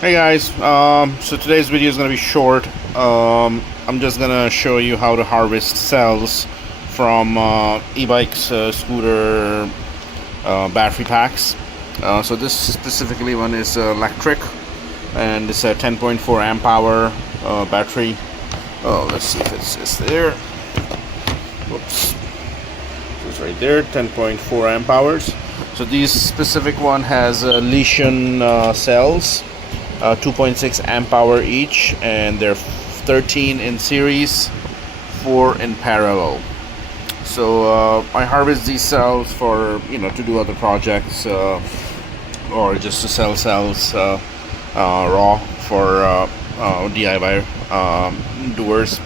Hey guys, so today's video is going to be short. I'm just going to show you how to harvest cells from e-bikes, scooter, battery packs. So this specifically one is Lectric, and it's a 10.4 amp hour battery. Oh, let's see if it's there. Whoops, it's right there, 10.4 amp hours. So these specific one has Lishen cells. 2.6 amp hour each, and they're 13 in series, 4 in parallel. So I harvest these cells for to do other projects, or just to sell cells raw for DIY doers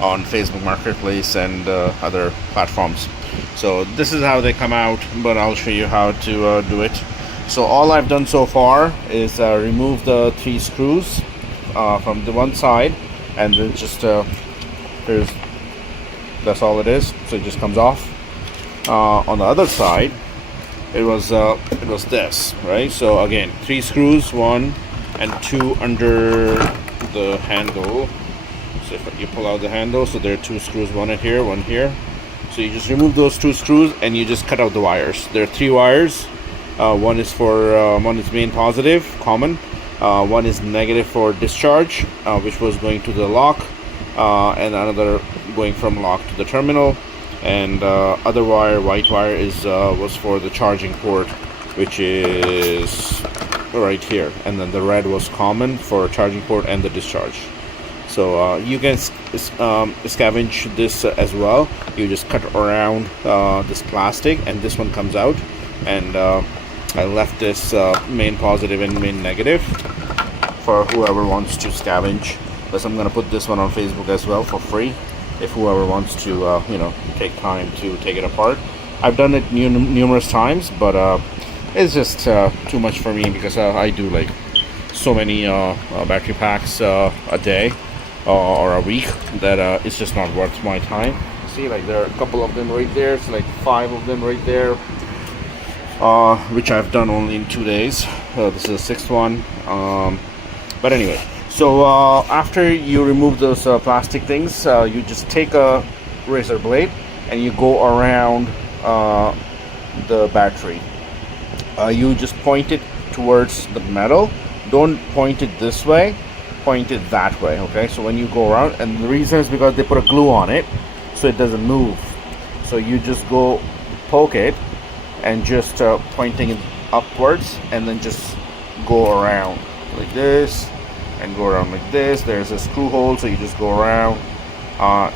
on Facebook Marketplace and other platforms. So this is how they come out, but I'll show you how to do it. So all I've done so far is remove the 3 screws from the one side, and then just that's all it is. So it just comes off. On the other side, it was this, right? So again, 3 screws, 1 and 2 under the handle. So if you pull out the handle, so there are 2 screws, 1 here, 1 here. So you just remove those 2 screws and you just cut out the wires. There are 3 wires. One is for one is main positive, common. One is negative for discharge, which was going to the lock, and another going from lock to the terminal. And other wire, white wire, was for the charging port, which is right here. And then the red was common for charging port and the discharge. So you can scavenge this as well. You just cut around this plastic, and this one comes out. And I left this main positive and main negative for whoever wants to scavenge. Plus I'm going to put this one on Facebook as well for free, if whoever wants to take time to take it apart. I've done it numerous times, but it's just too much for me, because I do like so many battery packs a day or a week that it's just not worth my time. See, like there are a couple of them right there. It's like 5 of them right there, which I've done only in 2 days. This is the 6th one. But anyway, so after you remove those plastic things, you just take a razor blade and you go around the battery. You just point it towards the metal. Don't point it this way, point it that way, okay? So when you go around, and the reason is because they put a glue on it so it doesn't move. So you just go poke it and just pointing it upwards, and then just go around like this and go around like this. There's a screw hole, so you just go around.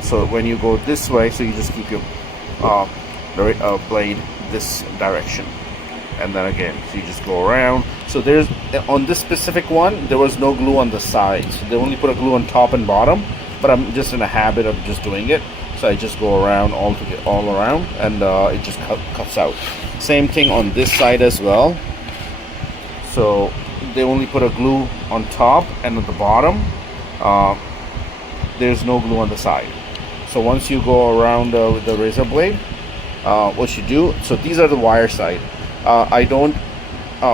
So when you go this way, so you just keep your blade this direction, and then again, so you just go around. So there's, on this specific one, there was no glue on the sides. They only put a glue on top and bottom, but I'm just in a habit of just doing it. So I just go around all around, and it just cuts out. Same thing on this side as well. So they only put a glue on top, and at the bottom there's no glue on the side. So once you go around with the razor blade, what you do, so these are the wire side. I don't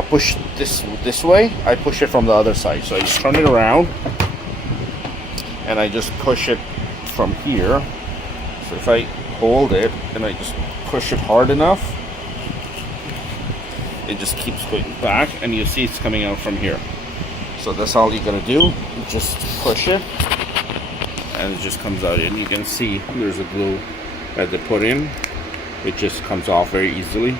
push this way, I push it from the other side. So I just turn it around and I just push it from here. So if I hold it and I just push it hard enough, it just keeps going back, and you see it's coming out from here. So that's all you gotta do. Just push it and it just comes out, and you can see there's a glue that they put in. It just comes off very easily.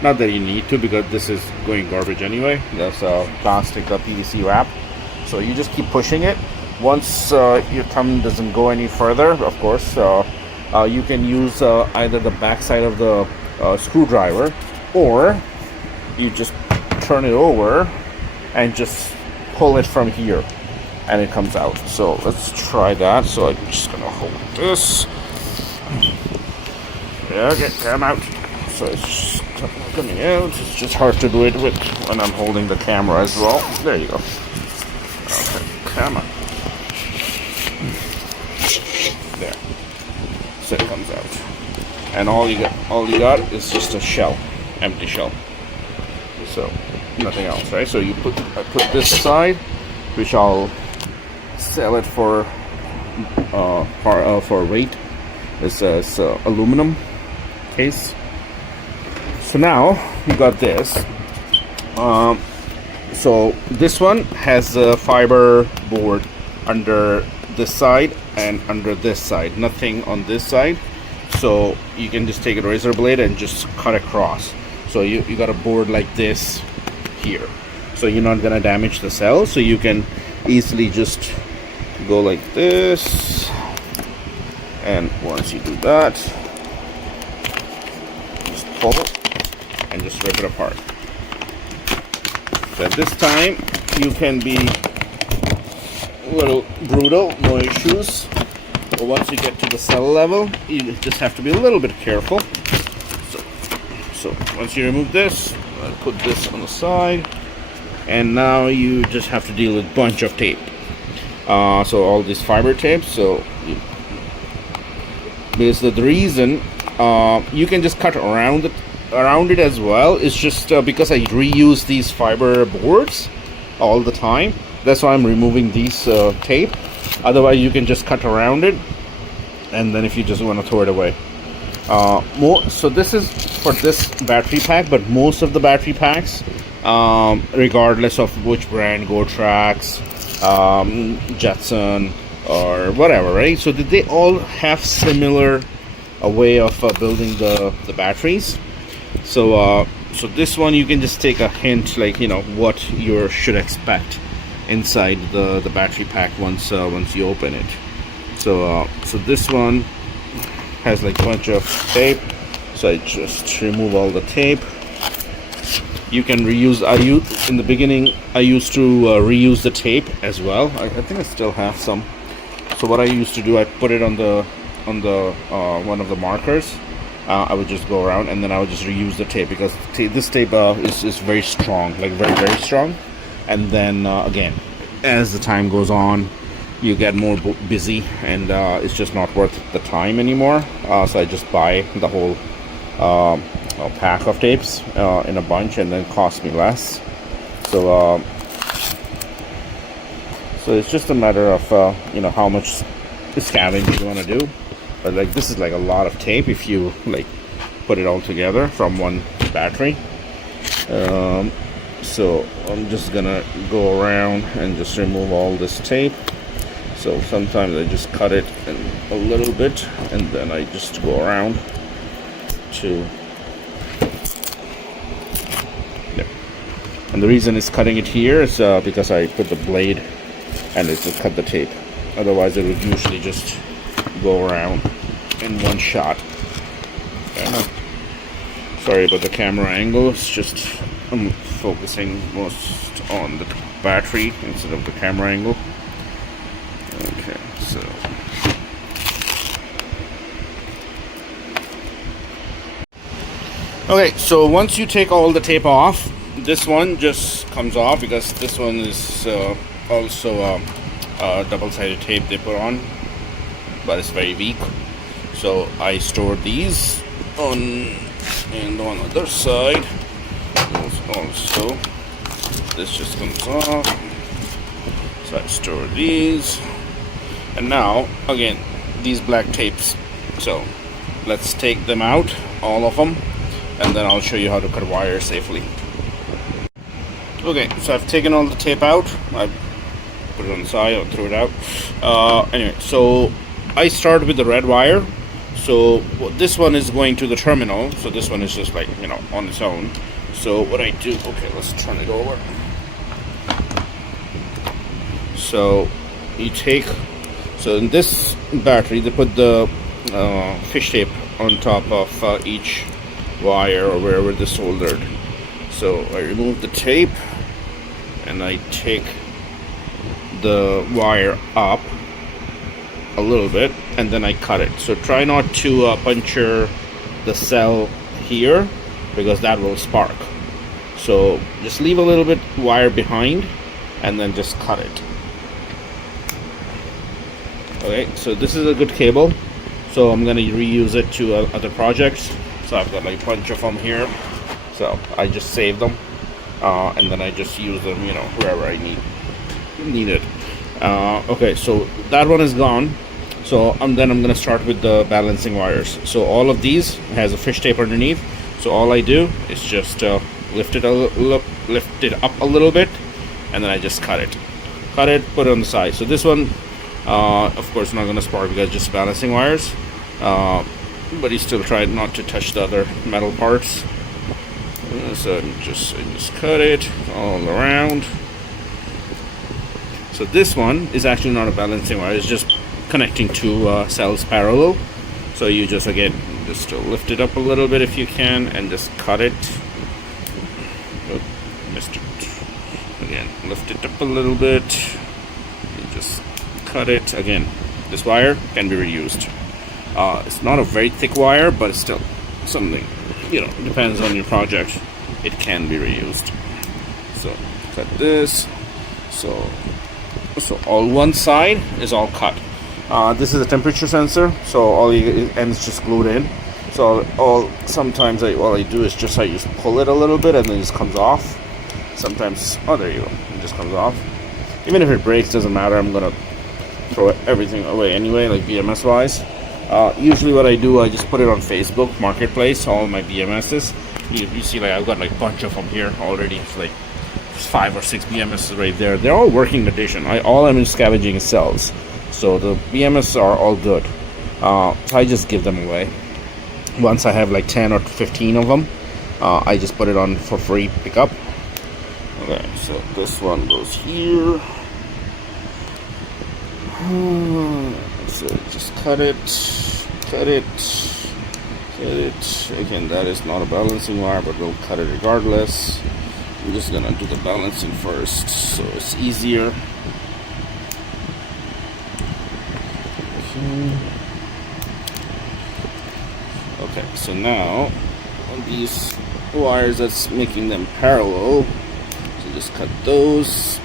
Not that you need to, because this is going garbage anyway. That's a plastic PVC wrap. So you just keep pushing it. Once your thumb doesn't go any further, of course, you can use either the back side of the screwdriver, or you just turn it over and just pull it from here, and it comes out. So let's try that. So I'm just gonna hold this. Yeah, okay, come out. So it's just coming out. It's just hard to do it with when I'm holding the camera as well. There you go. Okay, come on. There. So it comes out, and all you got is just a shell, empty shell. So nothing else, right? So I put this side, which I'll sell it for weight. It's aluminum case. So now you got this. So this one has a fiber board under this side and under this side, nothing on this side. So you can just take a razor blade and just cut across. So you got a board like this here, so you're not gonna damage the cell. So you can easily just go like this, and once you do that, just pull and just rip it apart. So at this time you can be a little brutal, no issues. But once you get to the cell level, you just have to be a little bit careful. So once you remove this, I'll put this on the side, and now you just have to deal with a bunch of tape. So all these fiber tapes. So basically the reason you can just cut around it as well. It's just because I reuse these fiber boards all the time. That's why I'm removing these tape. Otherwise you can just cut around it, and then if you just want to throw it away. So this is for this battery pack, but most of the battery packs, regardless of which brand, GoTrax, Jetson, or whatever, right? So they all have similar way of building the batteries. So this one you can just take a hint, like, you know, what you should expect inside the battery pack once you open it. So this one has like a bunch of tape, so I just remove all the tape. You can reuse. In the beginning I used to reuse the tape as well. I think I still have some. So what I used to do, I put it on the one of the markers. I would just go around, and then I would just reuse the tape, because this tape is very strong, like very strong. And then again, as the time goes on, you get more busy, and it's just not worth the time anymore. So I just buy the whole pack of tapes in a bunch, and then it costs me less. So it's just a matter of how much scavenge you want to do. But like, this is like a lot of tape if you like put it all together from one battery. So I'm just gonna go around and just remove all this tape. So sometimes I just cut it in a little bit, and then I just go around to there. And the reason it's cutting it here is because I put the blade and it will cut the tape. Otherwise it would usually just go around in one shot. Sorry about the camera angle. It's just I'm focusing most on the battery instead of the camera angle. Okay, so so once you take all the tape off, this one just comes off, because this one is also double-sided tape they put on, but it's very weak. So I store these on, and on the other side also this just comes off. So I store these. And now again, these black tapes. So let's take them out, all of them, and then I'll show you how to cut wire safely. Okay, so I've taken all the tape out. I put it on the side, I'll throw it out. Anyway, so I start with the red wire. So this one is going to the terminal. So this one is just like, on its own. So what I do, okay, let's turn it over. So you take, so in this battery they put the fish tape on top of each wire, or wherever they're soldered. So I remove the tape and I take the wire up a little bit, and then I cut it. So try not to puncture the cell here, because that will spark. So just leave a little bit wire behind and then just cut it. Okay, so this is a good cable, so I'm gonna reuse it to other projects. So I've got like a bunch of them here, so I just save them and then I just use them wherever I need. needed. Okay, so that one is gone. So then I'm gonna start with the balancing wires. So all of these has a fish tape underneath. So all I do is just lift it up a little bit, and then I just cut it, put it on the side. So this one, of course, not gonna spark because it's just balancing wires. But you still try not to touch the other metal parts. So I just cut it all around. So this one is actually not a balancing wire, it's just connecting two cells parallel. So you just again just lift it up a little bit if you can and just cut it. Oh, missed it. Again, lift it up a little bit. You just cut it. Again, this wire can be reused. It's not a very thick wire, but it's still something, you know, depends on your project. It can be reused. So cut this. So all one side is all cut. This is a temperature sensor, so all you and it's just glued in. So sometimes all I do is just I just pull it a little bit and then it just comes off. Sometimes there you go, it just comes off. Even if it breaks, doesn't matter. I'm gonna throw everything away anyway, like BMS wise. Usually what I do, I just put it on Facebook Marketplace, all my BMSs. You see, like I've got like a bunch of them here already. It's like 5 or 6 BMSs right there. They're all working condition. All I'm in scavenging is cells. So the BMS are all good. So I just give them away. Once I have like 10 or 15 of them, I just put it on for free pickup. Okay, so this one goes here. So just cut it. Again, that is not a balancing wire, but we'll cut it regardless. I'm just gonna do the balancing first, so it's easier. Okay, so now on these wires that's making them parallel, so just cut those.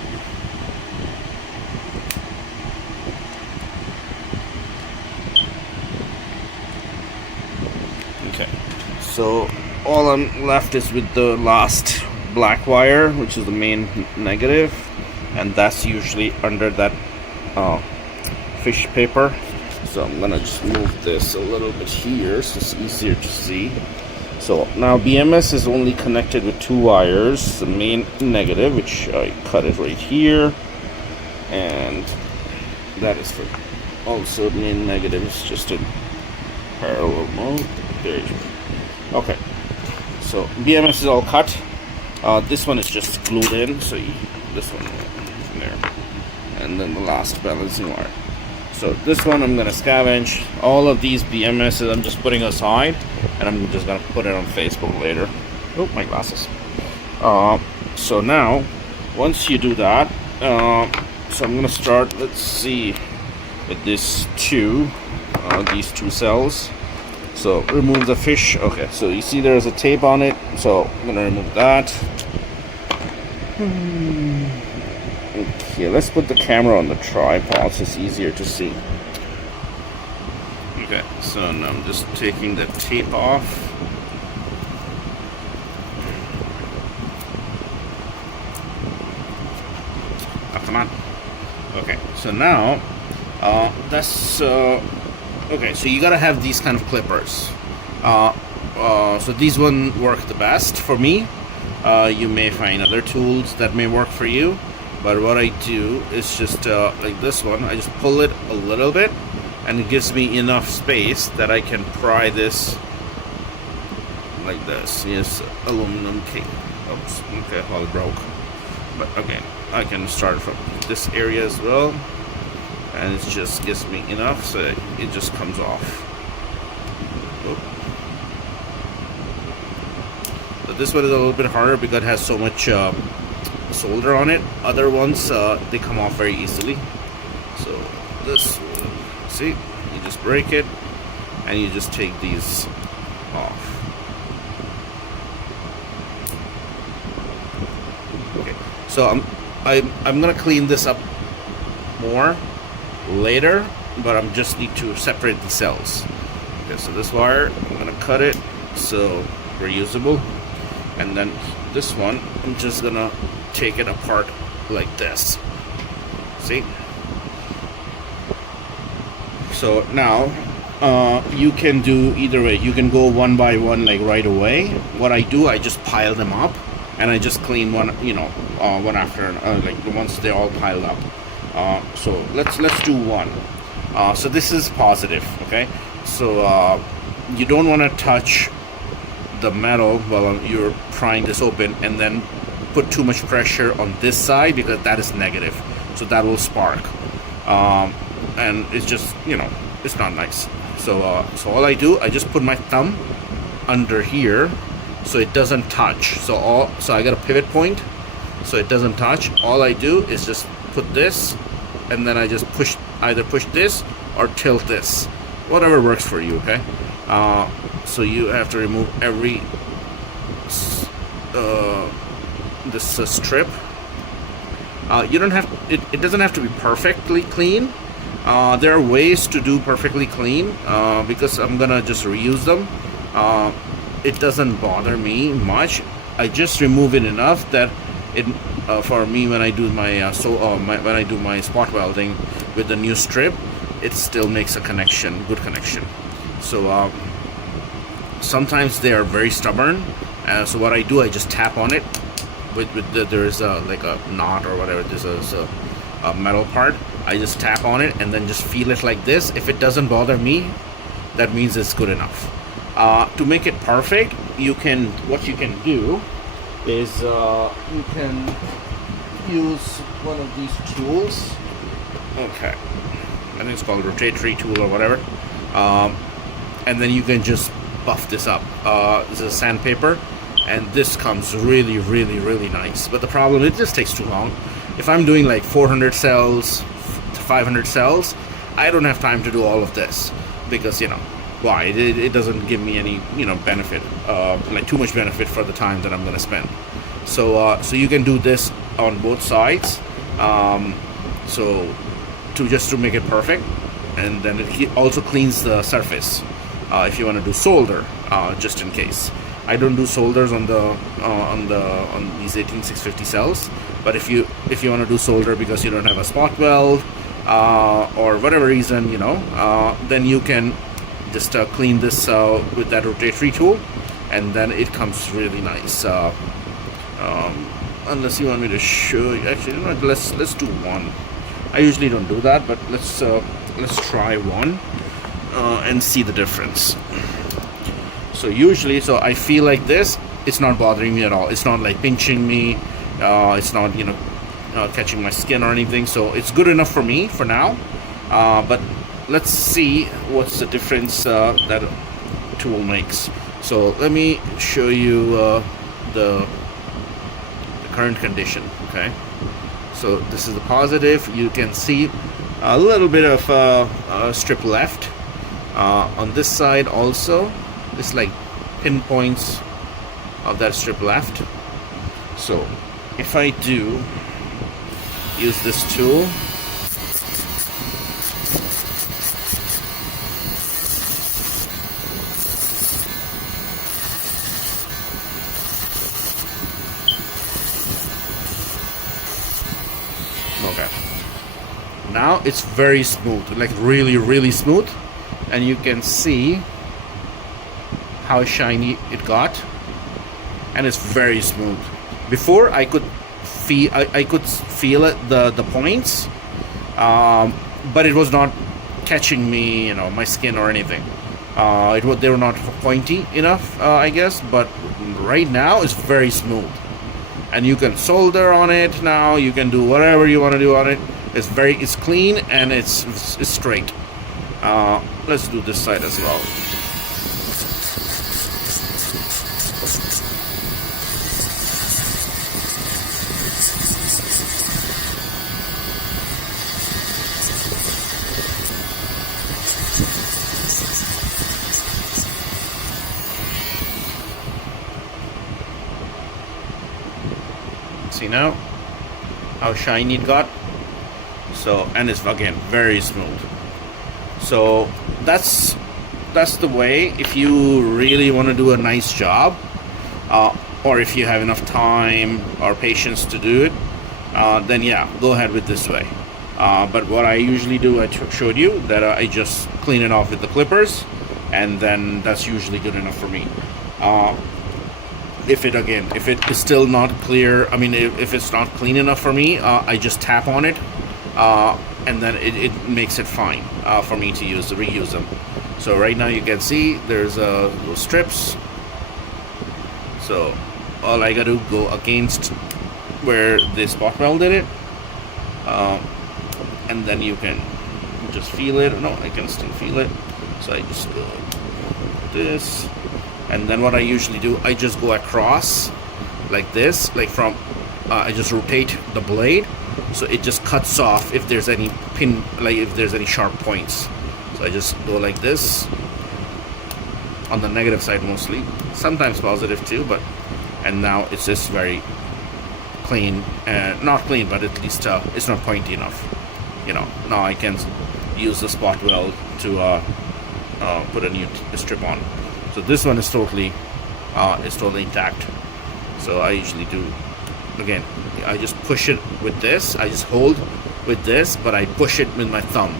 Okay, so all I'm left is with the last black wire, which is the main negative, and that's usually under that fish paper. So I'm gonna just move this a little bit here so it's easier to see. So now BMS is only connected with 2 wires, the main negative, which I cut it right here, and that is for also the main negative is just in parallel mode. There you go. Okay, so BMS is all cut. This one is just glued in, so this one there, and then the last balancing wire. So this one I'm gonna scavenge. All of these BMSs I'm just putting aside, and I'm just gonna put it on Facebook later. Oh, my glasses. So now, once you do that, so I'm gonna start. Let's see, with these two cells. So remove the fish. Okay, so you see there's a tape on it, so I'm gonna remove that. Okay, let's put the camera on the tripod so it's easier to see. Okay, so now I'm just taking the tape off. Oh, come on. Okay, so now that's okay, so you gotta have these kind of clippers. So these one work the best for me. You may find other tools that may work for you, but what I do is just like this one, I just pull it a little bit and it gives me enough space that I can pry this like this. Yes, aluminum key. Oops, okay, all broke. But again, I can start from this area as well, and it just gives me enough so it just comes off. Oop. So this one is a little bit harder because it has so much solder on it. Other ones they come off very easily. So this, see, you just break it and you just take these off. Okay, so I'm gonna clean this up more later, but I'm just need to separate the cells. Okay, so this wire, I'm gonna cut it so reusable, and then this one I'm just gonna take it apart like this. See? So now you can do either way. You can go one by one, like right away. What I do, I just pile them up, and I just clean one, one after, like once they're all piled up. So let's do one. So this is positive, okay? So you don't want to touch the metal while you're prying this open, and then put too much pressure on this side, because that is negative. So that will spark, and it's just, it's not nice. So so all I do, I just put my thumb under here, so it doesn't touch. So I got a pivot point, so it doesn't touch. All I do is just put this, and then I just either push this or tilt this, whatever works for you. Okay. So you have to remove every this strip. You don't have it doesn't have to be perfectly clean. There are ways to do perfectly clean, because I'm gonna just reuse them. It doesn't bother me much. I just remove it enough that it for me, when I do my when I do my spot welding with the new strip, it still makes a connection, good connection. So sometimes they are very stubborn. So what I do, I just tap on it there is like a knot or whatever. There's a metal part. I just tap on it and then just feel it like this. If it doesn't bother me, that means it's good enough. To make it perfect, what you can do is you can use one of these tools. Okay, I think it's called rotatory tool or whatever. And then you can just buff this up. This is sandpaper, and this comes really, really, really nice. But the problem, it just takes too long. If I'm doing like 400 cells, 500 cells, I don't have time to do all of this, because why? It doesn't give me any benefit, like too much benefit for the time that I'm going to spend. So so you can do this on both sides. So just to make it perfect, and then it also cleans the surface. If you want to do solder, just in case. I don't do solders on these 18650 cells, but if you want to do solder because you don't have a spot weld, or whatever reason, then you can just clean this with that rotatory tool, and then it comes really nice. Unless you want me to show you, actually, let's do one. I usually don't do that, but let's try one and see the difference. So usually, I feel like this, it's not bothering me at all. It's not like pinching me. It's not catching my skin or anything. So it's good enough for me for now. But let's see what's the difference that tool makes. So let me show you the current condition. Okay. So this is the positive. You can see a little bit of strip left. On this side also, it's like pinpoints of that strip left. So if I do use this tool, okay, now it's very smooth, like really, really smooth, and you can see how shiny it got, and it's very smooth. Before I could feel it, the points, but it was not catching me, my skin or anything. They were not pointy enough, I guess. But right now it's very smooth, and you can solder on it now. You can do whatever you want to do on it. It's clean, and it's straight. Let's do this side as well. See now how shiny it got. So, and it's again very smooth. So that's the way. If you really want to do a nice job, or if you have enough time or patience to do it, then yeah, go ahead with this way. But what I usually do, I showed you that I just clean it off with the clippers, and then that's usually good enough for me. If it is still not clear, I mean, if it's not clean enough for me, I just tap on it, and then it makes it fine for me to reuse them. So right now you can see there's those strips. So all I gotta go against where the spot welded it, and then you can just feel it. No, I can still feel it. So I just go like this, and then what I usually do, I just go across like this, like from I just rotate the blade, so it just cuts off if there's any pin, like if there's any sharp points. So I just go like this on the negative side mostly, sometimes positive too, but and now it's just very clean, not clean, but at least it's not pointy enough. You know, now I can use the spot weld to put a new strip on. So this one is totally intact. So I usually do, again, I just push it with this. I just hold with this, but I push it with my thumb.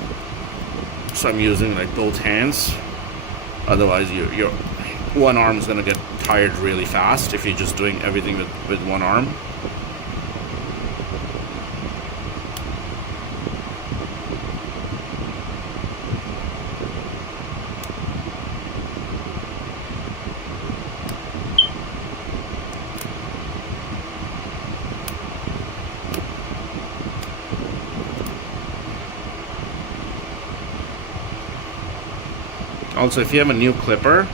So I'm using like both hands. Otherwise, your one arm is gonna get tired really fast if you're just doing everything with one arm. Also, if you have a new clipper,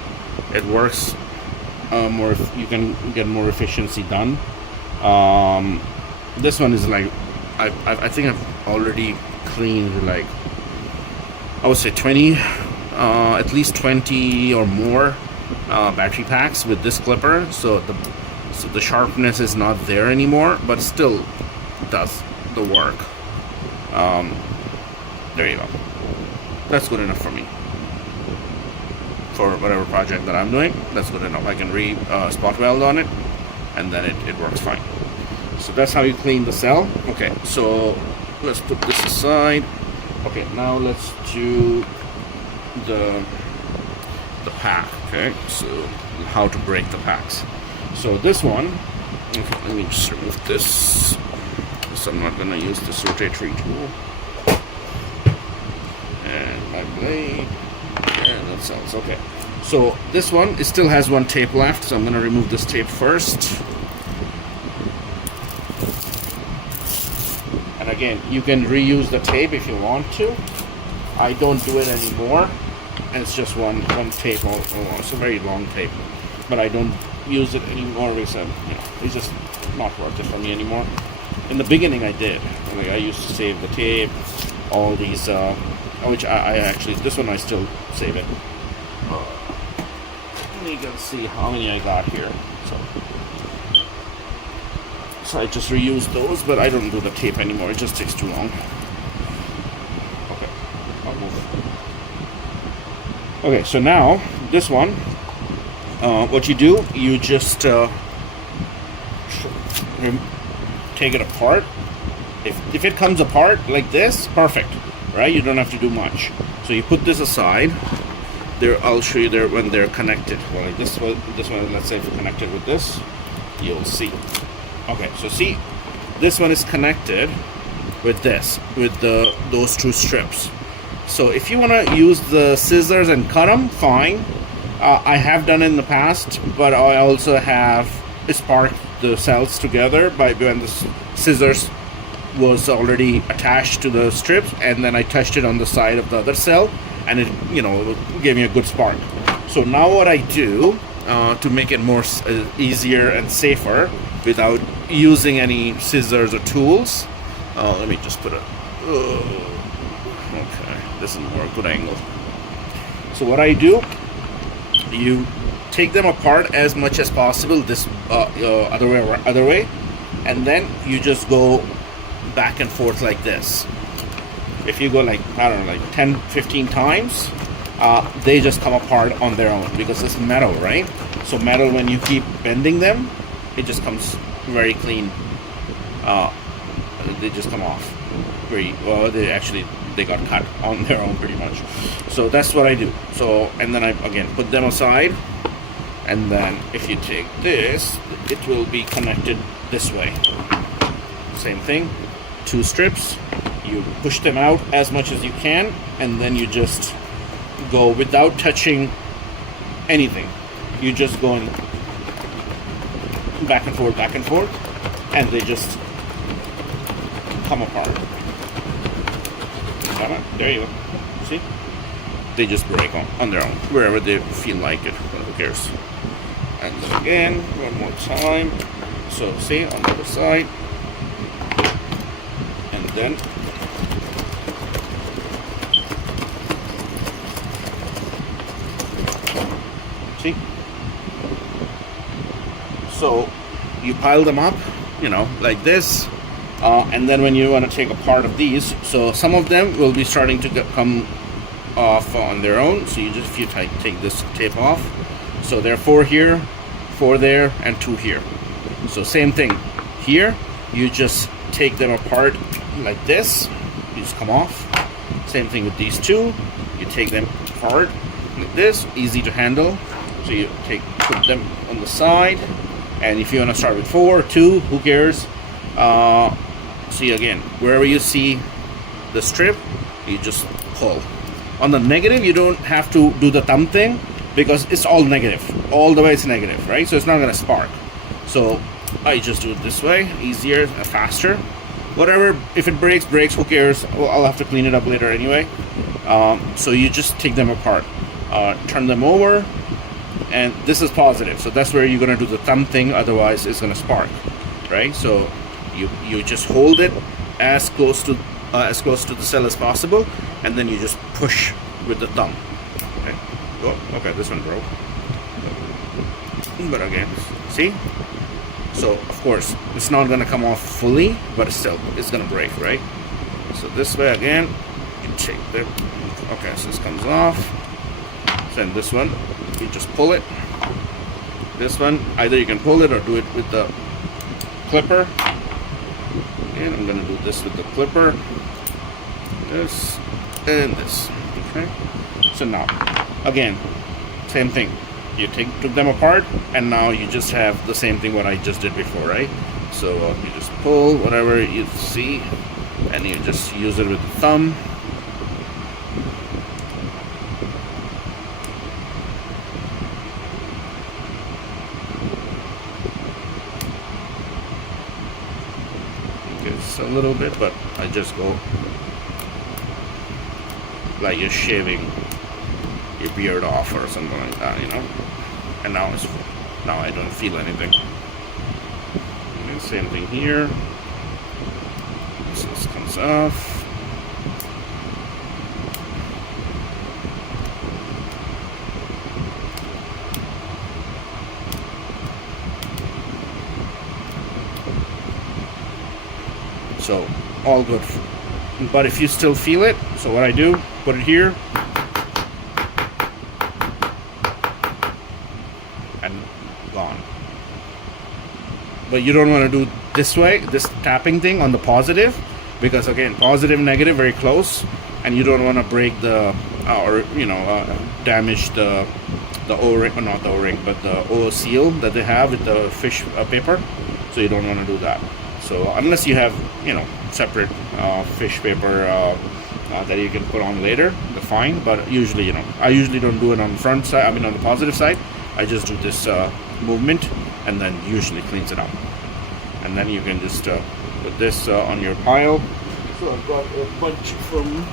it works more. You can get more efficiency done. This one is like, I think I've already cleaned like, I would say 20, at least 20 or more battery packs with this clipper. So the sharpness is not there anymore, but still does the work. There you go. That's good enough for me. For whatever project that I'm doing, that's good enough. I can spot weld on it, and then it works fine. So that's how you clean the cell. Okay, so let's put this aside. Okay, now let's do the pack. Okay, so how to break the packs. So this one, okay, let me just remove this. So I'm not gonna use this rotatory tool. And my blade. And that sounds okay. So this one, it still has one tape left, so I'm going to remove this tape first. And again, you can reuse the tape if you want to. I don't do it anymore. And it's just one tape. It's a very long tape, but I don't use it anymore because it's just not worth it for me anymore. In the beginning, I did. Like, I used to save the tape, all these. Which I actually, this one I still save it. You can see how many I got here. So I just reuse those, but I don't do the tape anymore. It just takes too long. Okay, I'll move it. Okay, so now this one, what you do, you just take it apart. If it comes apart like this, perfect. Right, you don't have to do much. So you put this aside. There, I'll show you there when they're connected. Well, like this one, let's say if you're connected with this, you'll see. Okay, so see, this one is connected with this, with those two strips. So if you want to use the scissors and cut them, fine. I have done it in the past, but I also have sparked the cells together by when the scissors was already attached to the strips, and then I touched it on the side of the other cell, and it gave me a good spark. So now what I do to make it more easier and safer without using any scissors or tools, let me just put okay, this is more good angle. So what I do, you take them apart as much as possible, this other way, and then you just go back and forth like this. If you go like, I don't know, like 10, 15 times, they just come apart on their own because it's metal, right? So metal, when you keep bending them, it just comes very clean. They just come off they got cut on their own pretty much. So that's what I do. So, and then I again put them aside, and then if you take this, it will be connected this way. Same thing, 2 strips. You push them out as much as you can, and then you just go without touching anything. You just going back and forth, and they just come apart. There you go. See? They just break on their own, wherever they feel like it. Who cares? And then again, one more time. So see, on the other side. And then see? So you pile them up, you know, like this. And then when you want to take a part of these, so some of them will be starting to come off on their own. So you just, if you take this tape off, so there are 4 here, 4 there, and 2 here. So same thing here, you just take them apart like this, you just come off. Same thing with these 2, you take them apart like this, easy to handle. So you put them on the side, and if you want to start with 4 or 2, who cares? See, again, wherever you see the strip, you just pull. On the negative, you don't have to do the thumb thing, because it's all negative. All the way it's negative, right? So it's not going to spark. So I just do it this way, easier and faster. Whatever, if it breaks, who cares? Well, I'll have to clean it up later anyway. So you just take them apart, turn them over, and this is positive. So that's where you're going to do the thumb thing, otherwise it's going to spark, right? So you just hold it as close to the cell as possible, and then you just push with the thumb. Okay, oh, okay, this one broke. But again, see? So of course it's not going to come off fully, but still it's going to break, right? So this way again, you take them. Okay, so this comes off. Then this one, you just pull it. This one, either you can pull it or do it with the clipper. And I'm going to do this with the clipper. This and this. Okay. So now, again, same thing. You took them apart, and now you just have the same thing what I just did before, right? So you just pull whatever you see, and you just use it with the thumb. It's a little bit, but I just go like you're shaving your beard off or something like that, you know. And now I don't feel anything. And same thing here. This comes off. So all good. But if you still feel it, so what I do, put it here, and gone. But you don't want to do this way, this tapping thing on the positive, because again, positive, negative, very close, and you don't want to break the damage the O-ring, or not the O-ring, but the O seal that they have with the fish paper. So you don't want to do that. So unless you have, separate fish paper that you can put on later, that's fine. But usually, I usually don't do it on the front side. I mean, on the positive side, I just do this movement, and then usually cleans it up. And then you can just put this on your pile. So I've got a bunch from.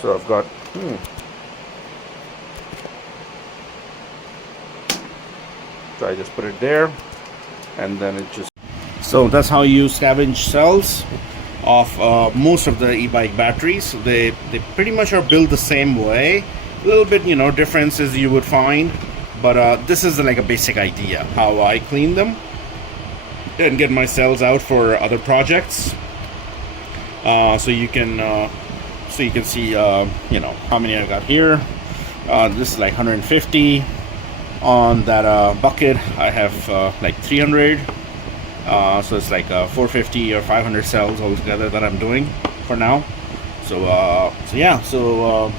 So I've got. So I just put it there, and then it just. So that's how you scavenge cells of most of the e-bike batteries. They pretty much are built the same way. A little bit, differences you would find, but this is like a basic idea how I clean them and get my cells out for other projects. So you can see how many I got here. This is like 150. On that bucket I have like 300, So it's like 450 or 500 cells altogether that I'm doing for now. So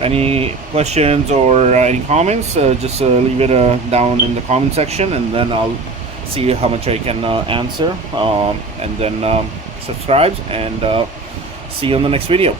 any questions or any comments, just leave it down in the comment section, and then I'll see how much I can answer, and then subscribe, and see you on the next video.